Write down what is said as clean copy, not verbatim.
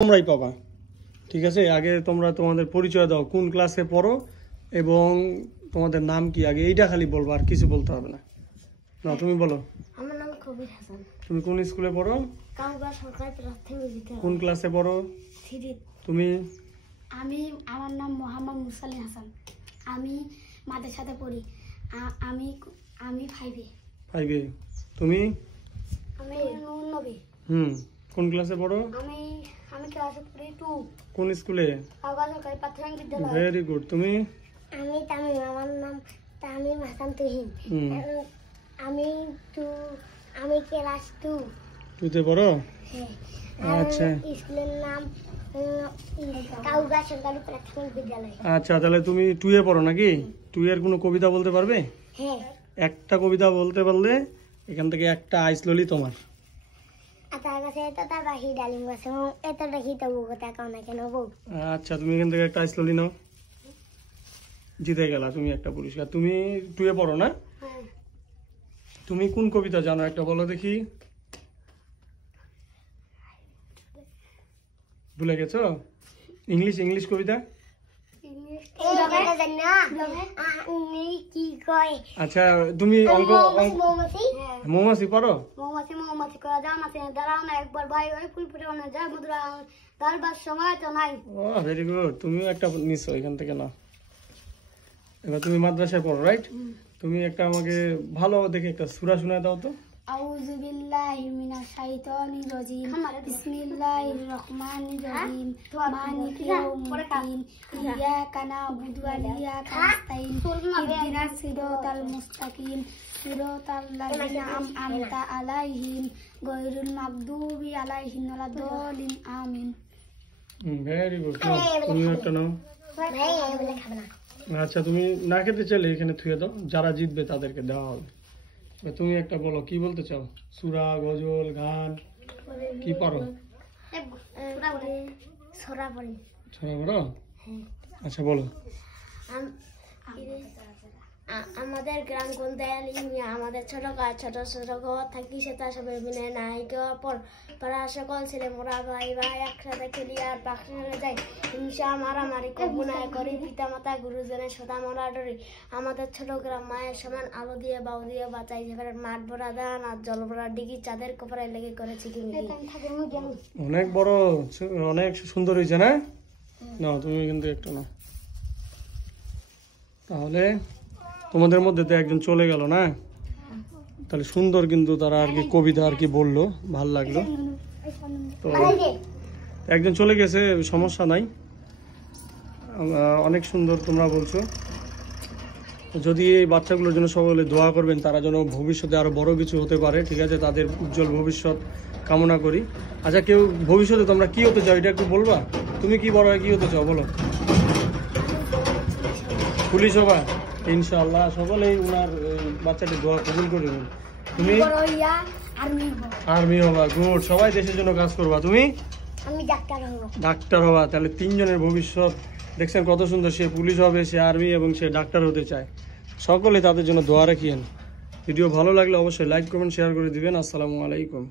তোমরাই পাবা। ঠিক আছে, আগে তোমরা তোমাদের পরিচয় দাও, কোন ক্লাসে পড়ো এবং তোমাদের নাম কি, আগে এইটা খালি বলবো, আর কিছু বলতে হবে না। না, তুমি বলো। আমার নাম কবির হাসান। তুমি কোন স্কুলে পড়ো? কাউগা সরকারি প্রাথমিক বিদ্যালয়। কোন ক্লাসে পড়ো? 3। তুমি? আমার নাম মোহাম্মদ মুসালিম হাসান। আমি মাদ্রাসাতে পড়ি। আমি 5-এ। 5-এ। তুমি? আমি নবী। কোন ক্লাসে পড়ো? আমি ক্লাসে পড়ি 2। কোন স্কুলে? কাউগা সরকারি প্রাথমিক বিদ্যালয়। Very good. তুমি? আমি তামিম। আমার নাম তামিম হাসান তুহিন। আমি ক্লাস 2। 2তে পড়ো? হ্যাঁ। আচ্ছা স্কুলের নাম কাউগা সরকারি প্রাথমিক বিদ্যালয়। আচ্ছা, তাহলে তুমি 2-এ পড়ো নাকি? 2 এর কোনো কবিতা বলতে পারবে? হ্যাঁ। একটা কবিতা বলতে পারলে এখান থেকে একটা আইস ললি তোমার। আচ্ছা, তুমি এখান থেকে একটা আইস ললি নাও, জিতে গেলা তুমি একটা পুরস্কার। তুমি 2-এ পড়ো না? তুমি কোন কবিতা জানো একটা বলো দেখি। ভুলে গেছো? ইংলিশ কবিতা? আচ্ছা, তুমি অঙ্ক মৌমাছি পড়ো? মৌমাছি করা যায় না, দাঁড়াও না একবার ভাই, ওই ফুল ফুটে না যায় মুদ্রা দাঁড়বার সময় তো নাই। ও ভেরি গুড, তুমিও একটা নিছো এখান থেকে না। এবার তুমি মাদ্রাসায় পড়ো, রাইট? তুমি একটা আমাকে ভালো দেখে একটা সূরা শোনায় দাও তো। আউযু বিল্লাহি মিনাশ শাইতানির রাজিম। বিসমিল্লাহির রহমানির রহিম। মালিকি ইয়াউমিদ্দিন। ইয়াকা না'বুদু ওয়া ইয়াকা নাস্তাইন। ইহদিনাস সিরাতাল মুস্তাকিম। সিরাতাল লাযিনা আন'আমতা আলাইহিম গায়রিল মাগদুবি আলাইহিম ওয়ালাদ-দাল্লিন। আমিন। Very good. তুমি একটা নাও। আচ্ছা, তুমি না খেতে চাইলে এখানে থুয়ে দাও, যারা জিতবে তাদেরকে দেওয়া হবে। তুমি একটা বলো, কি বলতে চাও? সূরা, গজল, গান কি পারো? সূরা পড়ি। সূরা পড়ো? আচ্ছা, বলো। আমাদের গ্রাম কোন দেয়ালি আমাদের ছোট ছোট ঘর থাকি, সেটা সবের বিনে নাই কেউ পর পাড়া সকল ছেলে মোরা ভাই একসাথে খেলি আর পাখি যাই। হিংসা মারামারি কবুনায় করি, পিতা মাতা গুরুজনের সদা মরা ডরি। আমাদের ছোট গ্রাম মায়ের সমান আলো দিয়ে বাউ দিয়ে বাঁচাই, যেখানে মাঠ ভরা ধান আর জল ভরা ডিগি, চাঁদের কপালে লেগে করেছি কি অনেক বড়, অনেক সুন্দর হয়েছে না? না, তুমি কিন্তু একটা না। তাহলে তোমাদের মধ্যে তো একজন চলে গেল না, তাহলে সুন্দর কিন্তু তারা আর কি কবিতা আর কি বললো, ভাল লাগলো। তো একজন চলে গেছে, সমস্যা নাই, অনেক সুন্দর তোমরা বলছো। যদি এই বাচ্চাগুলোর জন্য সকলে দোয়া করবেন, তারা যেন ভবিষ্যতে আরো বড় কিছু হতে পারে। ঠিক আছে, তাদের উজ্জ্বল ভবিষ্যৎ কামনা করি। আচ্ছা, কেউ ভবিষ্যতে তোমরা কি হতে চাও এটা একটু বলবা? তুমি কি বড় হয় কি হতে চাও বলো? পুলিশ হবা? ইনশাআল্লাহ সকলেই উনার বাচ্চাটি দোয়া কবুল করবেন। তুমি আর্মি হবা, গুড। সবাই দেশের জন্য কাজ করবা। তুমি? আমি ডাক্তার হবা। তাহলে 3 জনের ভবিষ্যৎ দেখছেন কত সুন্দর। সে পুলিশ হবে, সে আর্মি এবং সে ডাক্তার হতে চায়। সকলে তাদের জন্য দোয়া রাখিয়েন। ভিডিও ভালো লাগলে অবশ্যই লাইক করবেন, শেয়ার করে দিবেন। আসসালামু আলাইকুম।